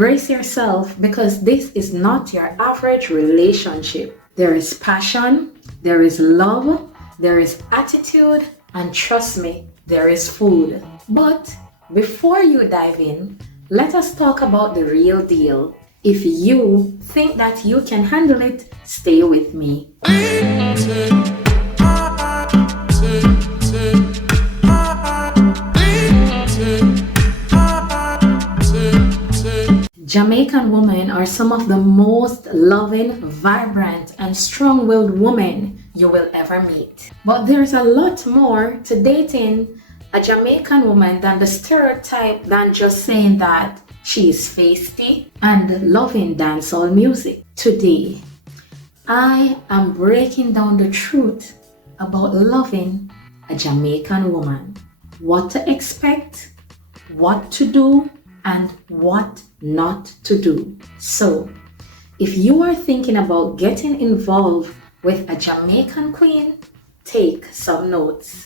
Brace yourself because this is not your average relationship. There is passion, there is love, there is attitude, and trust me, there is food. But before you dive in, let us talk about the real deal. If you think that you can handle it, stay with me. Jamaican women are some of the most loving, vibrant, and strong-willed women you will ever meet. But there's a lot more to dating a Jamaican woman than the stereotype than just saying that she is feisty and loving dancehall music. Today, I am breaking down the truth about loving a Jamaican woman. What to expect, what to do, and what not to do. So, if you are thinking about getting involved with a Jamaican queen, take some notes.